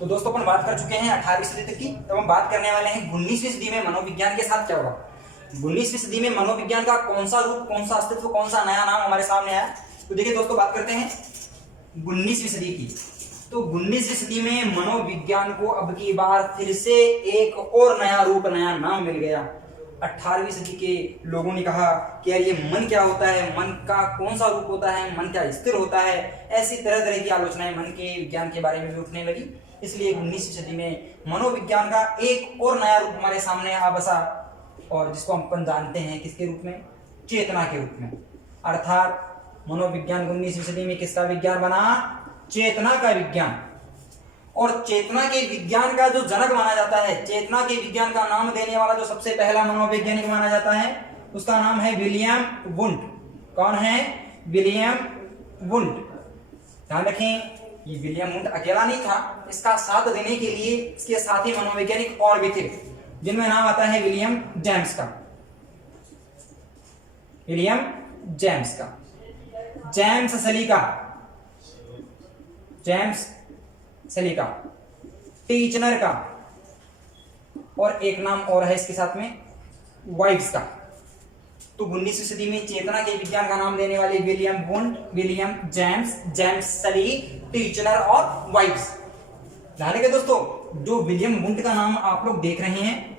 तो दोस्तों अपन बात कर चुके हैं 18वीं सदी तक की। अब हम बात करने वाले हैं 19वीं सदी में मनोविज्ञान के साथ क्या होगा। 19वीं सदी में मनोविज्ञान का कौन सा रूप, कौन सा अस्तित्व, कौन सा नया नाम हमारे सामने आया। तो देखिए दोस्तों, बात करते हैं 19वीं सदी की। तो 19वीं सदी में मनोविज्ञान को अब की बार फिर से एक और नया रूप, नया नाम मिल गया। 18वीं सदी के लोगों ने कहा कि यार ये मन क्या होता है, मन का कौन सा रूप होता है, मन क्या स्थिर होता है। ऐसी तरह तरह की आलोचनाएं मन के विज्ञान के बारे में भी उठने लगी। इसलिए 19वीं सदी में मनोविज्ञान का एक और नया रूप हमारे सामने आ बसा, और जिसको हम अपन जानते हैं किसके रूप में, चेतना के रूप में। अर्थात मनोविज्ञान 19वीं सदी में किसका विज्ञान बना, चेतना का विज्ञान। और चेतना के विज्ञान का जो जनक माना जाता है, चेतना के विज्ञान का नाम देने वाला जो सबसे पहला मनोवैज्ञानिक माना जाता है, उसका नाम है विलियम वुंड। कौन है, विलियम वुंड। ध्यान रखें, ये विलियम वुंड अकेला नहीं था, इसका साथ देने के लिए इसके साथी मनोवैज्ञानिक और भी थे, जिनमें नाम आता है विलियम जेम्स का। विलियम जेम्स का, जेम्स सलीका, जेम्स सलीका, टीचनर का, और एक नाम और है इसके साथ में, वाइव्स का। तो 19वीं सदी में चेतना के विज्ञान का नाम देने वाले William wound, William James, James सली, टीचनर और वाइव्स। ध्यान रखिए दोस्तों, जो विलियम वुंड का नाम आप लोग देख रहे हैं,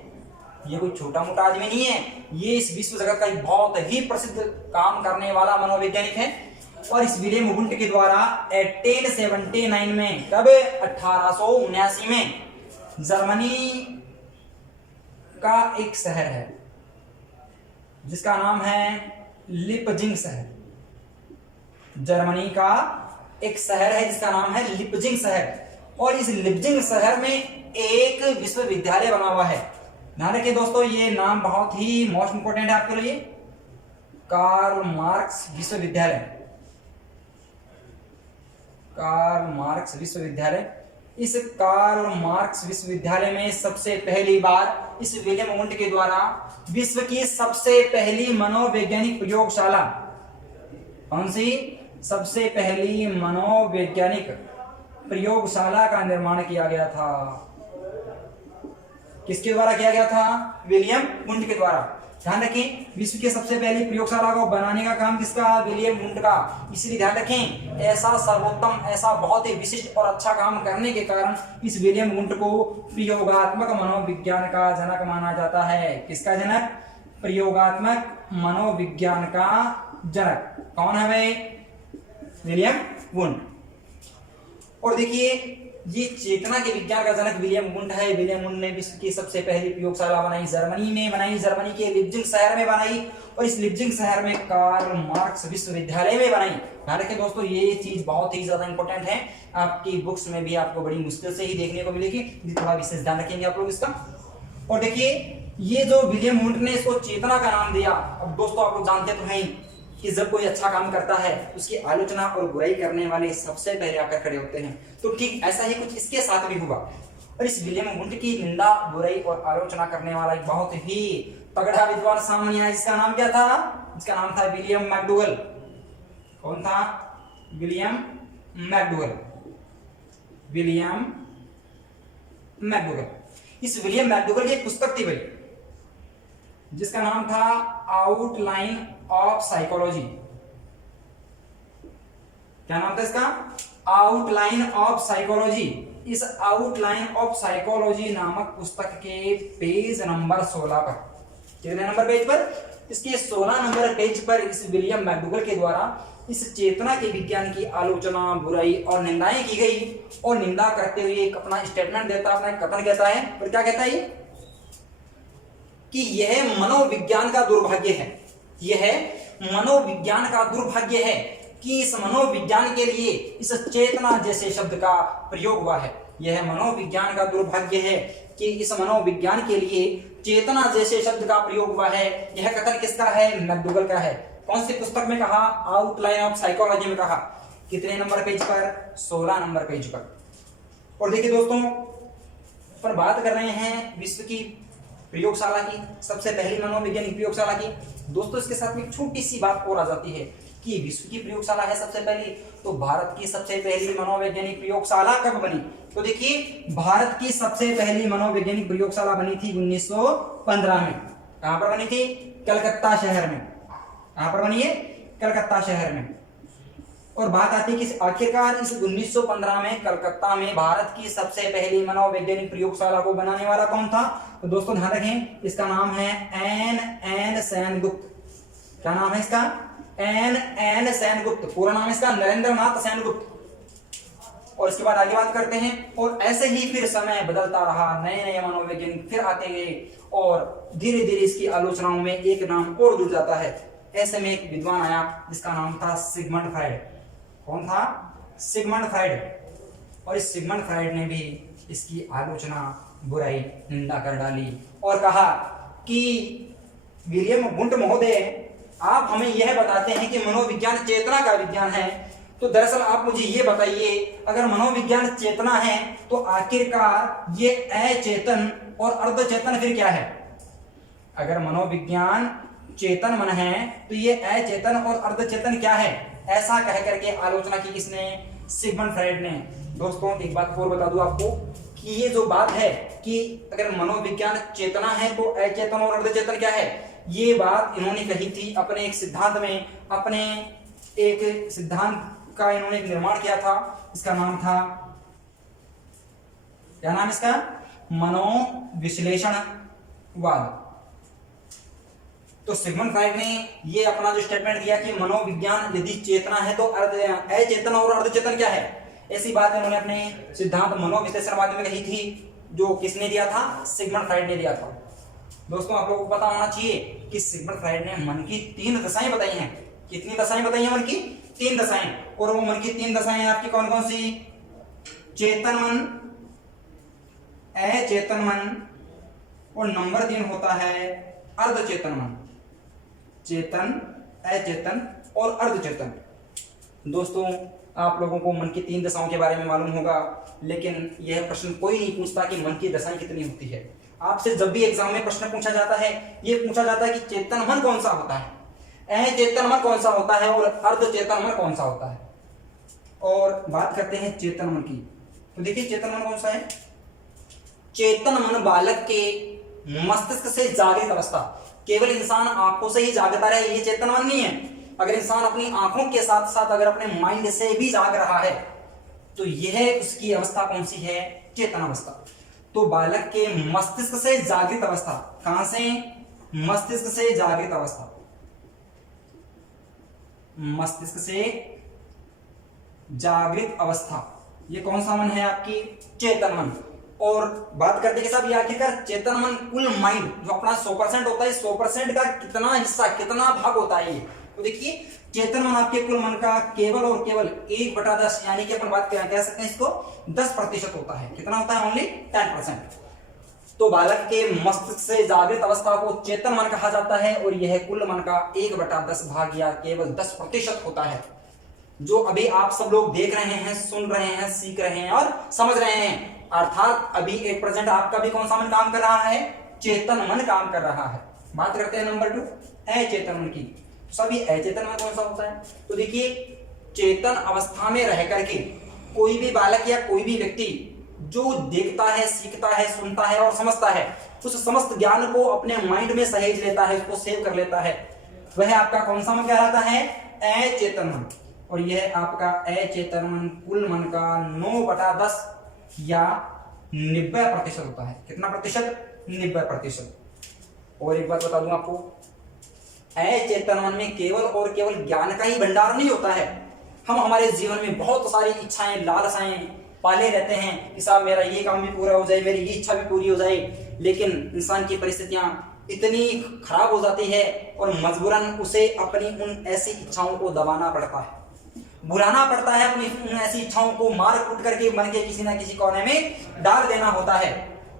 ये कोई छोटा मोटा आदमी नहीं है। ये इस विश्व जगत का एक बहुत ही प्रसिद्ध काम करने वाला मनोवैज्ञानिक है। और इस विलियम वुंड के द्वारा 1879 में, कब, 1879 में, जर्मनी का एक शहर है जिसका नाम है लिपजिंग शहर। जर्मनी का एक शहर है जिसका नाम है लिपजिंग शहर, और इस लिपजिंग शहर में एक विश्वविद्यालय बना हुआ है। ध्यान रखिए दोस्तों, ये नाम बहुत ही मोस्ट इंपोर्टेंट है आपके लिए, कार्ल मार्क्स विश्वविद्यालय। कार्ल मार्क्स विश्वविद्यालय। इस कार्ल मार्क्स विश्वविद्यालय में सबसे पहली बार इस विलियम वुंड के द्वारा विश्व की सबसे पहली मनोवैज्ञानिक प्रयोगशाला, कौन सी, सबसे पहली मनोवैज्ञानिक प्रयोगशाला का निर्माण किया गया था। किसके द्वारा किया गया था, विलियम वुंड के द्वारा। ध्यान रखें, विश्व की सबसे पहली प्रयोगशाला को बनाने का काम किसका, विलियम वुंड का। इसलिए ध्यान रखें, ऐसा सर्वोत्तम, ऐसा बहुत ही विशिष्ट और अच्छा काम करने के कारण इस विलियम वुंड को प्रयोगात्मक मनोविज्ञान का जनक माना जाता है। किसका जनक, प्रयोगात्मक मनोविज्ञान का जनक। कौन है भाई, विलियम वुंड। और देखिए, ये चेतना के विज्ञान का जनक विलियम वुंड है। विलियम वुंड ने विश्व की सबसे पहली प्रयोगशाला बनाई, जर्मनी में बनाई, जर्मनी के लिपजिंग शहर में बनाई, और इस लिपजिंग शहर में कार्ल मार्क्स विश्वविद्यालय में बनाई। ध्यान रखें दोस्तों, ये चीज बहुत ही ज्यादा इंपॉर्टेंट है, आपकी बुक्स में भी आपको बड़ी मुश्किल से ही देखने को मिलेगी, थोड़ा विशेष ध्यान रखेंगे आप लोग इसका। और देखिए, ये जो विलियम वुंड ने इसको चेतना का नाम दिया। अब दोस्तों, आप लोग जानते तो हैं कि जब कोई अच्छा काम करता है उसकी आलोचना और बुराई करने वाले सबसे पहले आकर खड़े होते हैं। तो ठीक ऐसा ही कुछ इसके साथ भी हुआ, और इस विलियम वुंड की निंदा, बुराई और आलोचना करने वाला एक बहुत ही तगड़ा विद्वान सामने आया, जिसका नाम क्या था, जिसका नाम था विलियम मैकडूगल। कौन था, विलियम मैकडूगल। William McDougall. इस विलियम मैकडूगल की एक पुस्तक थी भाई, जिसका नाम था आउटलाइन ऑफ साइकोलॉजी। क्या नाम था इसका, आउटलाइन ऑफ साइकोलॉजी। इस आउटलाइन ऑफ साइकोलॉजी नामक पुस्तक के पेज नंबर 16 पर, कितने नंबर पेज पर, इसके 16 नंबर पेज पर इस विलियम मैकडूगल के द्वारा इस चेतना के विज्ञान की आलोचना, बुराई और निंदाएं की गई। और निंदा करते हुए एक अपना स्टेटमेंट देता है, अपना कथन कहता है। और क्या कहता है कि यह मनोविज्ञान का दुर्भाग्य है, यह मनोविज्ञान का दुर्भाग्य है कि इस मनोविज्ञान के लिए इस चेतना जैसे शब्द का प्रयोग हुआ है। यह मनोविज्ञान का दुर्भाग्य है कि इस मनोविज्ञान के लिए चेतना जैसे शब्द का प्रयोग हुआ है। यह कथन किसका है, मैकडूगल का है। कौन सी पुस्तक में कहा, आउटलाइन ऑफ साइकोलॉजी में कहा। कितने नंबर पेज पर, 16 नंबर पेज पर। और देखिए दोस्तों, पर बात कर रहे हैं विश्व की प्रयोगशाला की, सबसे पहली मनोवैज्ञानिक प्रयोगशाला की। दोस्तों, इसके साथ में एक छोटी सी बात और आ जाती है कि विश्व की प्रयोगशाला है सबसे पहली, तो भारत की सबसे पहली मनोवैज्ञानिक प्रयोगशाला कब बनी, तो देखिए भारत की सबसे पहली मनोवैज्ञानिक प्रयोगशाला बनी थी 1915 में। कहां पर बनी थी? कलकत्ता शहर में। कहां पर बनी है? कलकत्ता शहर में। और बात आती है कि आखिरकार इस 1915 में कलकत्ता में भारत की सबसे पहली मनोवैज्ञानिक प्रयोगशाला को बनाने वाला कौन था? तो दोस्तों ध्यान रखें, इसका नाम है एन सेनगुप्त। क्या नाम है इसका? एन सेनगुप्त। पूरा नाम इसका नरेंद्र नाथ सेनगुप्त। और इसके बाद आगे बात करते हैं। और ऐसे ही फिर समय बदलता रहा, नए नए मनोवैज्ञानिक फिर आते गए और धीरे धीरे इसकी आलोचनाओं में एक नाम और जुड़ जाता है। ऐसे में एक विद्वान आया जिसका नाम था सिगमंड फ्राइड। कौन था? Sigmund Freud. और इस सिगमंड फ्राइड ने भी इसकी आलोचना, बुराई, निंदा कर डाली और कहा कि विलियम वुंट महोदय, आप हमें यह बताते हैं कि मनोविज्ञान चेतना का विज्ञान है, तो दरअसल आप मुझे ये बताइए, अगर मनोविज्ञान चेतना है तो आखिरकार ये अचेतन और अर्धचेतन फिर क्या है? अगर मनोविज्ञान चेतन मन है तो ये अचेतन और अर्धचेतन क्या है? ऐसा कह करके आलोचना की किसने? सिगमंड फ्राइड ने। दोस्तों एक बात और बता दूं आपको कि ये जो बात है कि अगर मनोविज्ञान चेतना है तो अचेतन और अर्धचेतन क्या है, ये बात इन्होंने कही थी अपने एक सिद्धांत में। अपने एक सिद्धांत का इन्होंने एक निर्माण किया था, इसका नाम था, क्या नाम इसका? मनोविश्लेषणवाद। तो सिगमंड फ्राइड ने ये अपना जो स्टेटमेंट दिया कि मनोविज्ञान यदि चेतना है तो अचेतन और अर्धचेतन क्या है, ऐसी बात इन्होंने अपने सिद्धांत मनोविश्लेषणवाद में कही थी, जो किसने दिया था? सिगमंड फ्राइड ने दिया था। दोस्तों आप लोगों को पता होना चाहिए कि सिगमंड फ्राइड ने मन की 3 दशाएं बताई हैं। कितनी दशाएं बताई हैं? मन की 3 दशाएं। और वो मन की 3 दशाएं आपकी कौन कौन सी? चेतन मन, अचेतन मन और नंबर 3 होता है अर्धचेतन मन। चेतन, अचेतन और अर्धचेतन। दोस्तों आप लोगों को मन की 3 दशाओं के बारे में मालूम होगा, लेकिन यह प्रश्न कोई नहीं पूछता कि मन की दशाएं कितनी होती है। आपसे जब भी एग्जाम में प्रश्न पूछा जाता है, ये पूछा जाता है कि चेतन मन कौन सा होता है, अचेतन मन कौन सा होता है और अर्धचेतन मन कौन सा होता है। और बात करते हैं चेतन मन की। तो देखिए चेतन मन कौन सा है? चेतन मन बालक के मस्तिष्क से जागृत अवस्था। केवल इंसान आंखों से ही जागता रहे ये चेतन मन नहीं है। अगर इंसान अपनी आंखों के साथ साथ अगर अपने माइंड से भी जाग रहा है तो यह उसकी अवस्था कौन सी है? चेतन अवस्था। तो बालक के मस्तिष्क से जागृत अवस्था, कहां से? मस्तिष्क से जागृत अवस्था। मस्तिष्क से जागृत अवस्था, ये कौन सा मन है? आपकी चेतन मन। और बात करते के साथ ये आखिरकार चेतन मन कुल माइंड जो अपना 100% होता है, 100% का कितना हिस्सा, कितना भाग होता है ये? तो देखिए चेतन मन आपके कुल मन का केवल और केवल 1/10, यानी कि अपन बात कह सकते हैं इसको 10% होता है। कितना होता है? ओनली 10%। तो बालक के मस्तिष्क से जागृत अवस्था को चेतन मन कहा जाता है और यह कुल मन का 1/10 भाग या केवल 10% होता है, जो अभी आप सब लोग देख रहे हैं, सुन रहे हैं, सीख रहे हैं और समझ रहे हैं। अर्थात अभी 1% आपका भी कौन सा मन काम कर रहा है? चेतन मन काम कर रहा है। बात करते हैं नंबर 2 अचेतन मन की। सभी अचेतन मन कौन सा होता है? तो देखिए चेतन अवस्था में रह करके कोई भी बालक या कोई भी व्यक्ति जो देखता है, सीखता है, सुनता है और समझता है, उस समस्त ज्ञान को अपने माइंड में सहेज लेता है, उसको सेव कर लेता है, वह आपका कौन सा मन कहलाता है? अचेतन मन। और यह आपका अचेतन मन कुल मन का 9/10 या 90% होता है। कितना प्रतिशत? 90%। और एक बात बता दूं आपको, अचेतन मन में केवल और केवल ज्ञान का ही भंडार नहीं होता है। हम हमारे जीवन में बहुत सारी इच्छाएं, लालसाएं पाले रहते हैं कि साहब मेरा ये काम भी पूरा हो जाए, मेरी ये इच्छा भी पूरी हो जाए, लेकिन इंसान की परिस्थितियां इतनी खराब हो जाती है और मजबूरन उसे अपनी उन ऐसी इच्छाओं को दबाना पड़ता है, बुलाना पड़ता है, अपनी उन ऐसी इच्छाओं को मार कूट करके मन के किसी ना किसी कोने में डाल देना होता है।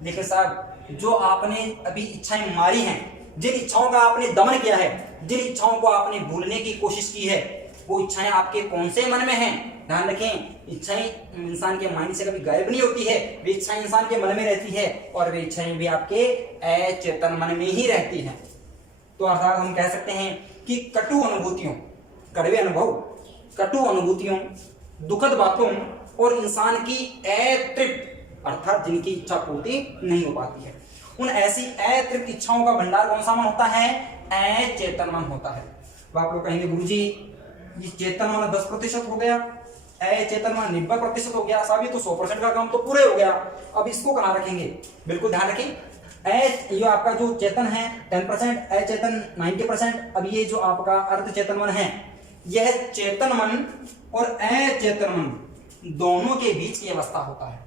लेकिन साहब जो आपने अभी इच्छाएं मारी हैं, जिन इच्छाओं का आपने दमन किया है, जिन इच्छाओं को आपने भूलने की कोशिश की है, वो इच्छाएं आपके कौन से मन में हैं? ध्यान रखें, इच्छाएं इंसान के माइंड से कभी गायब नहीं होती है, वे इच्छाएं इंसान के मन में रहती है और वे इच्छाएं भी आपके अचेतन मन में ही रहती हैं। तो अर्थात हम कह सकते हैं कि कटु अनुभूतियों, कड़वे अनुभव, कटु अनुभूतियों, दुखद बातों और इंसान की अतृप्त अर्थात जिनकी इच्छा पूर्ति नहीं हो पाती है, उन ऐसी अतृप्त इच्छाओं का भंडार कौन सा मन होता है? अचेतन मन होता है। तो आप लोग कहेंगे गुरुजी ये चेतन मन 10% हो गया, अचेतन मन 90% हो गया, साहब ये तो 100% का काम तो पूरे हो गया, अब इसको कहाँ रखेंगे? बिल्कुल ध्यान रखें, ये आपका जो चेतन है 10%, अचेतन 90%। अब ये जो आपका अर्धचेतन मन है, यह चेतन मन और अचेतन मन दोनों के बीच की अवस्था होता है।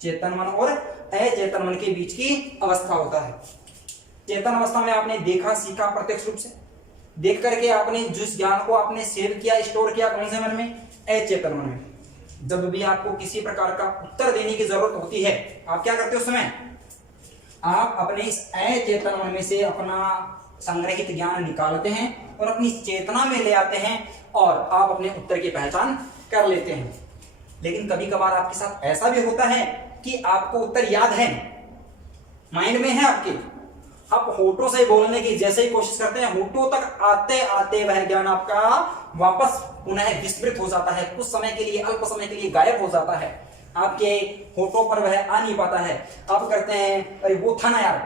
चेतन मन और अचेतन मन के बीच की अवस्था होता है। चेतन अवस्था में आपने देखा सीखा प्रत्यक्ष रूप से, देख करके आपने जिस ज्ञान को आपने सेव किया स्टोर किया कौन से मन में? अचेतन मन में। जब भी आपको किसी प्रकार का उत्तर देने की जरूरत होती है, आप क्या करते हो उस समय? आप अपने इस अचेतन मन में से अपना संग्रहित ज्ञान निकालते हैं और अपनी चेतना में ले आते हैं और आप अपने उत्तर की पहचान कर लेते हैं। लेकिन कभी कभार आपके साथ ऐसा भी होता है कि आपको उत्तर याद है, माइंड में है आपके, आप होठों से बोलने की जैसे ही कोशिश करते हैं, होठों तक आते आते वह ज्ञान आपका वापस पुनः विस्मृत हो जाता है, कुछ समय के लिए, अल्प समय के लिए गायब हो जाता है, आपके होठों पर वह आ नहीं पाता है। आप करते हैं अरे वो था ना यार,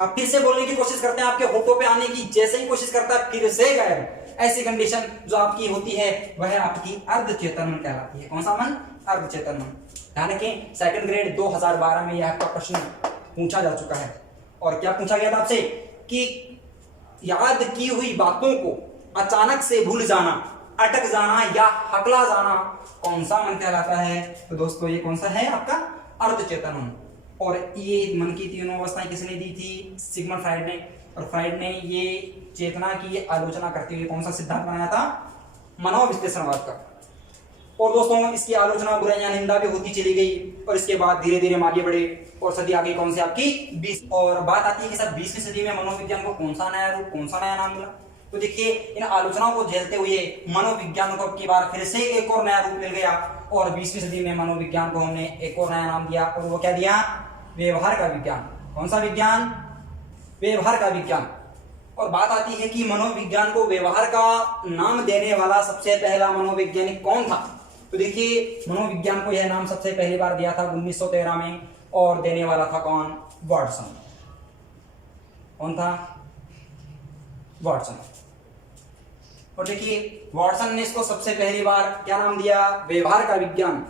आप फिर से बोलने की कोशिश करते हैं, आपके होठों पे आने की जैसे ही कोशिश करता है फिर से गायब। ऐसी कंडीशन जो आपकी होती है वह आपकी अर्धचेतन मन कहलाती है। कौन सा मन? अर्धचेतन मन। ध्यान रखें, सेकंड ग्रेड 2012 में यह आपका प्रश्न पूछा जा चुका है। और क्या पूछा गया था आपसे कि याद की हुई बातों को अचानक से भूल जाना, अटक जाना या हकला जाना कौन सा मन कहलाता है? तो दोस्तों ये कौन सा है? आपका अर्धचेतन मन। और ये मन की तीनों अवस्थाएं किसने दी थी? सिगमंड फ्राइड ने। और फ्राइड ने ये चेतना की आलोचना करते हुए कौन सा सिद्धांत बनाया था? मनोविश्लेषणवाद का। और दोस्तों इसकी आलोचना बुराइयां निंदा भी होती चली गई और इसके बाद धीरे धीरे हम आगे बढ़े और सदी आ गई कौन सी? आपकी 20। और बात आती है कि सर 20वीं सदी में मनोविज्ञान को कौन सा नया रूप, कौन सा नया नाम मिला? तो देखिए इन आलोचनाओं को झेलते हुए मनोविज्ञान को अब की बार फिर से एक और नया रूप मिल गया और 20वीं सदी में मनोविज्ञान को हमने एक और नया नाम दिया और वो क्या दिया? व्यवहार का विज्ञान। कौन सा विज्ञान? व्यवहार का विज्ञान। और बात आती है कि मनोविज्ञान को व्यवहार का नाम देने वाला सबसे पहला मनोवैज्ञानिक कौन था? तो देखिए मनोविज्ञान को यह नाम सबसे पहली बार दिया था 1913 में और देने वाला था कौन? वाटसन। कौन था? वाटसन। और देखिए वाटसन ने इसको सबसे पहली बार क्या नाम दिया? व्यवहार का विज्ञान।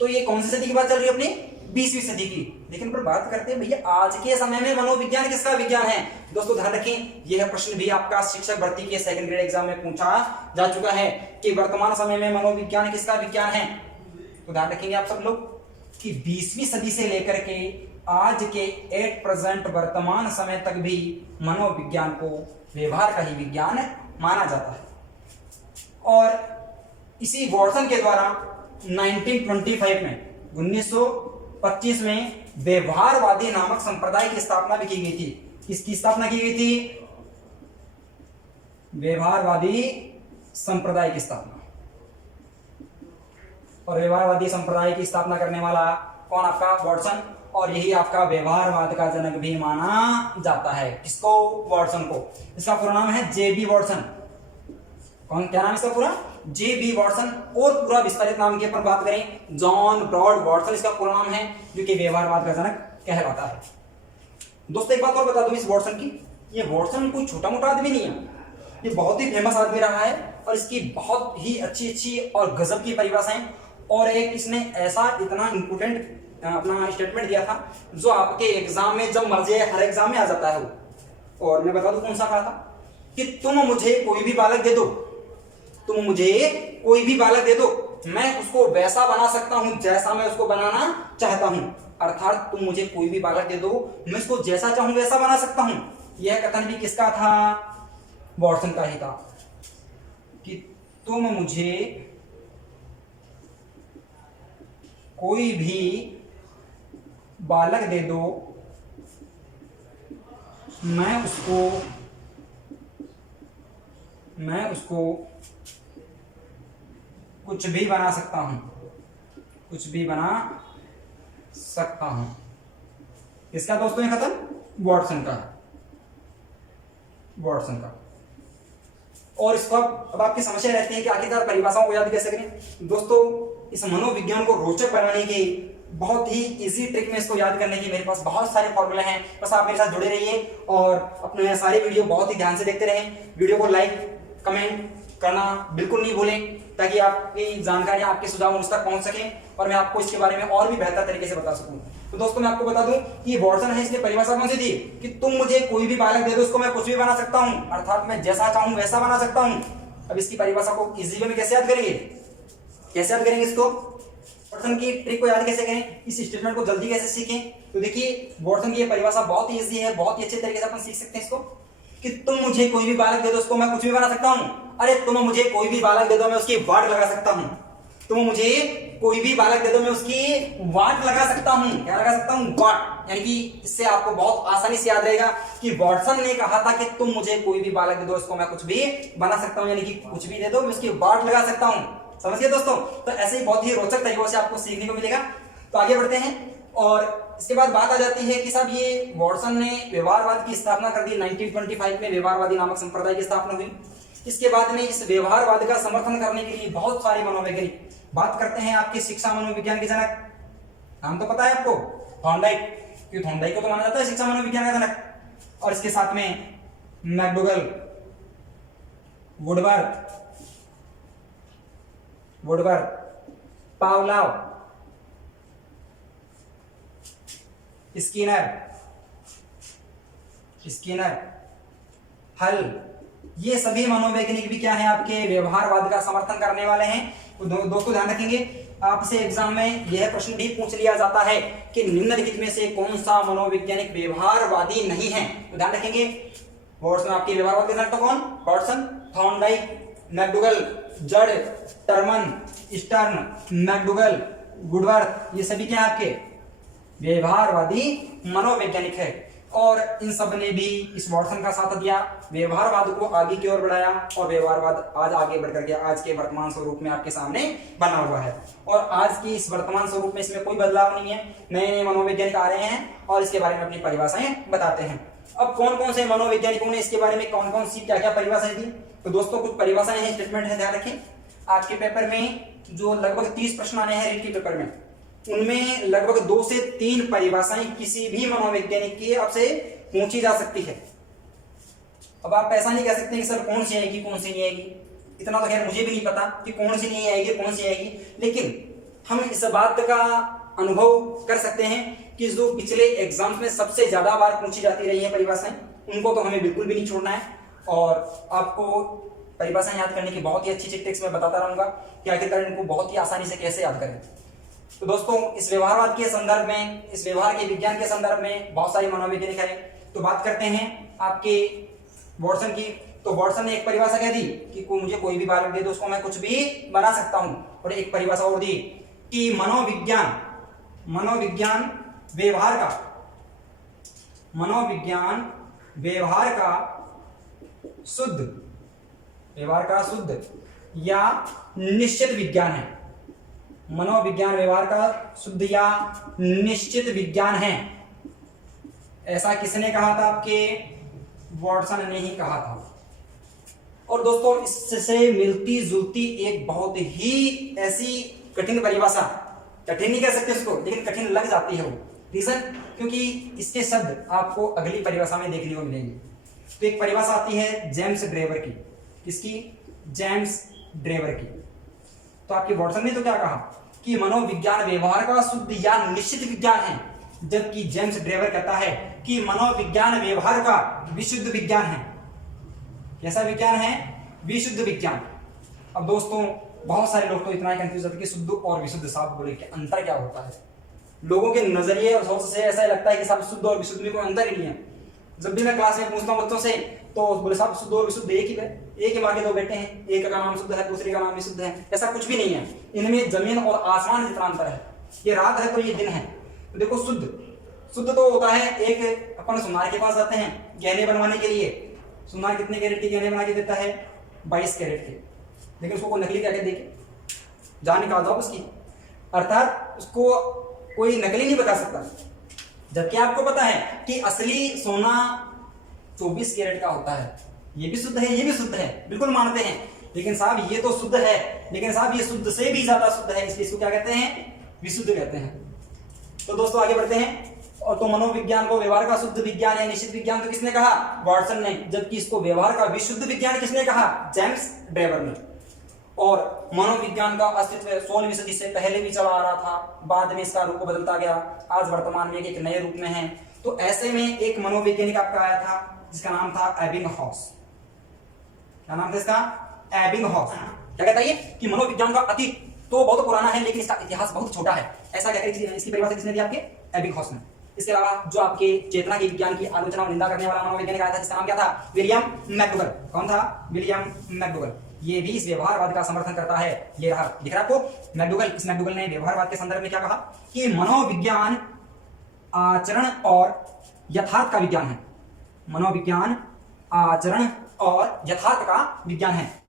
तो ये कौन सी सदी की बात चल रही है? अपनी 20वीं सदी की। लेकिन पर बात करते हैं भैया आज के समय में मनोविज्ञान किसका विज्ञान है? दोस्तों ध्यान रखें, यह प्रश्न भी आपका शिक्षक भर्ती के सेकंड ग्रेड एग्जाम में पूछा जा चुका है कि वर्तमान समय में मनोविज्ञान किसका विज्ञान है। तो ध्यान रखेंगे आप सब लोग कि 20वीं सदी से लेकर के आज के एट प्रेजेंट वर्तमान समय तक भी मनोविज्ञान को व्यवहार का ही विज्ञान माना जाता है। और इसी वाटसन के द्वारा 1925 में 1925 में व्यवहारवादी नामक संप्रदाय की स्थापना भी की गई थी। किसकी स्थापना की गई थी? व्यवहारवादी संप्रदाय की स्थापना। और व्यवहारवादी संप्रदाय की स्थापना करने वाला कौन? आपका वाटसन। और यही आपका व्यवहारवाद का जनक भी माना जाता है। किसको? वाटसन को। इसका पूरा नाम है जे.बी. वाटसन। कौन? क्या नाम इसका पूरा? जे.बी. वाटसन। और पूरा विस्तारित नाम की अपन बात करें जॉन ब्रॉड वाटसन इसका पूरा नाम है, जो कि व्यवहारवाद का जनक कहलाता है। दोस्तों एक बात और बता दूं इस वाटसन की, ये वाटसन कोई छोटा मोटा आदमी नहीं है, ये बहुत ही फेमस आदमी रहा है और इसकी बहुत ही अच्छी अच्छी और गजब की परिभाषाएं और एक इसने ऐसा इतना इंपोर्टेंट अपना स्टेटमेंट दिया था जो आपके एग्जाम में जब मर्जी हर एग्जाम में आ जाता है वो। और मैं बता दूं कौन सा कहा था कि तुम मुझे कोई भी बालक दे दो, तुम मुझे कोई भी बालक दे दो, मैं उसको वैसा बना सकता हूं जैसा मैं उसको बनाना चाहता हूं। अर्थात तुम मुझे कोई भी बालक दे दो, मैं उसको जैसा चाहूं वैसा बना सकता हूं। यह कथन भी किसका था? वाटसन का ही था कि तुम मुझे कोई भी बालक दे दो, मैं उसको कुछ भी बना सकता हूं, कुछ भी बना सकता हूं। किसका दोस्तों ये खत्म? वाटसन का। वाटसन का। और इसको अब आपकी समस्या रहती है कि आखिरकार परिभाषाओं को याद कैसे करें। दोस्तों इस मनोविज्ञान को रोचक बनाने की बहुत ही इजी ट्रिक में इसको याद करने की मेरे पास बहुत सारे फॉर्मूले हैं। बस आप मेरे साथ जुड़े रहिए और अपने सारे वीडियो बहुत ही ध्यान से देखते रहें। वीडियो को लाइक कमेंट करना बिल्कुल नहीं भूलें, ताकि आपकी जानकारी, आपके सुझाव मुझ तक पहुंच सके और मैं आपको इसके बारे में और भी बेहतर तरीके से बता सकूं। तो दोस्तों मैं आपको बता दूं कि वाटसन है, इसकी परिभाषा कौन सी थी कि तुम मुझे कोई भी बालक दे दो, उसको मैं कुछ भी बना सकता हूं, अर्थात मैं जैसा चाहूं वैसा बना सकता हूं। अब इसकी परिभाषा को इजी वे में कैसे याद करेंगे, इसको वाटसन की ट्रिक को याद कैसे करें, इस स्टेटमेंट को जल्दी कैसे सीखें। तो देखिए वाटसन की ये परिभाषा बहुत ही इजी है, बहुत ही अच्छे तरीके से अपन सीख सकते हैं इसको कि तुम मुझे कोई भी बालक दे दो, उसको मैं कुछ भी बना सकता हूं। अरे तुम मुझे कोई भी बालक दे दो, मैं उसकी वाट लगा सकता हूं। तुम मुझे कोई भी बालक दे दो, मैं उसकी वाट लगा सकता हूं। क्या लगा सकता हूं? वाट। यानी कि इससे आपको बहुत आसानी से याद रहेगा कि वाटसन ने कहा था कि तुम मुझे कोई भी बालक दे दो, उसको मैं कुछ भी बना सकता हूं, यानी कि कुछ भी दे दो मैं उसकी वाट लगा सकता हूं। समझ गए दोस्तों? तो ऐसे ही बहुत ही रोचक तरीकों से आपको सीखने को मिलेगा। तो आगे बढ़ते हैं और इसके बाद बात आ जाती है कि साहब ये वाटसन ने व्यवहारवाद की स्थापना कर दी। 1925 में व्यवहारवादी नामक संप्रदाय की स्थापना हुई। इसके बाद में इस व्यवहारवाद का समर्थन करने के लिए बहुत सारे मनोवैज्ञानिक, बात करते हैं आपके शिक्षा मनोविज्ञान के जनक, नाम तो पता है आपको, थॉर्नडाइक। क्यों थॉर्नडाइक को तो माना जाता है शिक्षा मनोविज्ञान का जनक। और इसके साथ में मैकडोगल, वुडवर्थ, पावलोव, स्किनर, हल, ये सभी मनोवैज्ञानिक भी क्या है आपके व्यवहारवाद का समर्थन करने वाले हैं। तो दोस्तों ध्यान रखेंगे, आपसे एग्जाम में यह प्रश्न भी पूछ लिया जाता है कि निम्नलिखित में से कौन सा मनोवैज्ञानिक व्यवहारवादी नहीं है। तो ध्यान रखेंगे, वाटसन आपके व्यवहारवाद के जनक तो कौन? वाटसन, थॉर्नडाइक, मैकडोगल, जड़, टर्मन, स्टर्न, मैकडोगल, वुडवर्थ, ये सभी क्या है आपके व्यवहारवादी मनोवैज्ञानिक है। और इन सब ने भी इस वाटसन का साथ दिया, व्यवहारवाद को आगे की ओर बढ़ाया और व्यवहारवाद आज आगे बढ़ करके आज के वर्तमान स्वरूप में आपके सामने बना हुआ है। और आज की इस वर्तमान स्वरूप में इसमें कोई बदलाव नहीं है, नए नए मनोवैज्ञानिक आ रहे हैं और इसके बारे में अपनी परिभाषाएं बताते हैं। अब कौन कौन से मनोवैज्ञानिकों ने इसके बारे में कौन कौन सी क्या क्या परिभाषाएं दी, तो दोस्तों कुछ परिभाषाएं हैं, स्टेटमेंट है, ध्यान रखें। आपके पेपर में जो लगभग 30 प्रश्न आने हैं रीट के पेपर में, उनमें लगभग 2 से 3 परिभाषाएं किसी भी मनोवैज्ञानिक की आपसे पूछी जा सकती है। अब आप ऐसा नहीं कह सकते कि सर कौन सी आएगी कौन सी नहीं आएगी, इतना तो खैर मुझे भी नहीं पता कि कौन सी नहीं आएगी कौन सी आएगी, लेकिन हम इस बात का अनुभव कर सकते हैं कि जो पिछले एग्जाम्स में सबसे ज्यादा बार पूछी जाती रही है परिभाषाएं, उनको तो हमें बिल्कुल भी नहीं छोड़ना है। और आपको परिभाषाएं याद करने की बहुत ही अच्छी टिप्स मैं बताता रहूंगा कि आखिरकार इनको बहुत ही आसानी से कैसे याद करें। तो दोस्तों इस व्यवहारवाद के संदर्भ में, इस व्यवहार के विज्ञान के संदर्भ में बहुत सारे मनोवैज्ञानिक हैं। तो बात करते हैं आपके वाटसन की। तो वाटसन ने एक परिभाषा कह दी कि मुझे कोई भी बालक दे दो, उसको मैं कुछ भी बना सकता हूं। और एक परिभाषा और दी कि मनोविज्ञान व्यवहार का शुद्ध या निश्चित विज्ञान है। मनोविज्ञान व्यवहार का शुद्ध या निश्चित विज्ञान है। ऐसा किसने कहा था? आपके वाटसन ने ही कहा था। और दोस्तों इससे मिलती जुलती एक बहुत ही ऐसी कठिन परिभाषा, कठिन नहीं कह सकते उसको, लेकिन कठिन लग जाती है वो। रीजन, क्योंकि इसके शब्द आपको अगली परिभाषा में देखने को मिलेंगे। तो एक परिभाषा आती है जेम्स ड्रेवर की। किसकी? जेम्स ड्रेवर की। तो आपके वाटसन ने तो क्या कहा कि मनोविज्ञान व्यवहार का शुद्ध या निश्चित विज्ञान है, जबकि जेम्स ड्रेवर कहता है कि मनोविज्ञान व्यवहार का विशुद्ध विज्ञान है। कैसा विज्ञान है? विशुद्ध विज्ञान। अब दोस्तों बहुत सारे लोग तो इतना कंफ्यूज होते हैं कि शुद्ध और विशुद्ध साहब बोले कि अंतर क्या होता है। लोगों के नजरिए और सोच से ऐसा लगता है कि साहब शुद्ध और विशुद्ध में कोई अंतर ही नहीं है। जब भी मैं क्लास में पूछता हूँ बच्चों से तो बोले साहब शुद्ध और विशुद्ध एक ही है, एक ही माँ के 2 बेटे हैं, एक का नाम शुद्ध है दूसरे का नाम विशुद्ध है। ऐसा कुछ भी नहीं है, इनमें जमीन और आसमान जितना अंतर है। ये रात है तो ये दिन है। तो देखो शुद्ध तो होता है, एक अपन सुनार के पास जाते हैं गहने बनवाने के लिए। सुनार कितने कैरेट के गहने बना के देता है? 22 कैरेट के। लेकिन उसको नकली क्या देखे जान निकाल दो उसकी, अर्थात उसको कोई नकली नहीं बता सकता। जबकि आपको पता है कि असली सोना 24 कैरेट का होता है। ये भी शुद्ध है, ये भी शुद्ध है, बिल्कुल मानते हैं। लेकिन साहब ये तो शुद्ध है, लेकिन साहब ये शुद्ध से भी ज्यादा शुद्ध है, इसलिए इसको क्या कहते हैं? विशुद्ध कहते हैं। तो दोस्तों आगे बढ़ते हैं। और तो मनोविज्ञान को व्यवहार का शुद्ध विज्ञान या निश्चित विज्ञान तो किसने कहा? वाटसन ने। जबकि इसको व्यवहार का विशुद्ध विज्ञान किसने कहा? जेम्स ड्रेवर ने। और मनोविज्ञान का अस्तित्व 16वीं सदी से पहले भी चला आ रहा था, बाद में इसका रूप बदलता गया, आज वर्तमान में एक नए रूप में है। तो ऐसे में एक मनोवैज्ञानिक आपका आया था जिसका नाम था एबिंगहॉस। क्या नाम था इसका? एबिंगहॉस। क्या कहता है ये कि मनोविज्ञान का अतीत तो बहुत पुराना है लेकिन इसका इतिहास बहुत छोटा है, ऐसा कहकर इसकी परिभाषा किसने दी? आपके एबिंगहॉस ने। इसके अलावा जो आपके चेतना के विज्ञान की आलोचना और निंदा करने वाला मनोवैज्ञानिक आया था जिसका नाम क्या था? William McDougall. कौन था? William McDougall. ये भी इस व्यवहारवाद का समर्थन करता है। ये रहा, दिख रहा है आपको? मैकडूगल। इस मैकडूगल ने व्यवहारवाद के संदर्भ में क्या कहा कि मनोविज्ञान आचरण और यथार्थ का विज्ञान है। मनोविज्ञान आचरण और यथार्थ का विज्ञान है।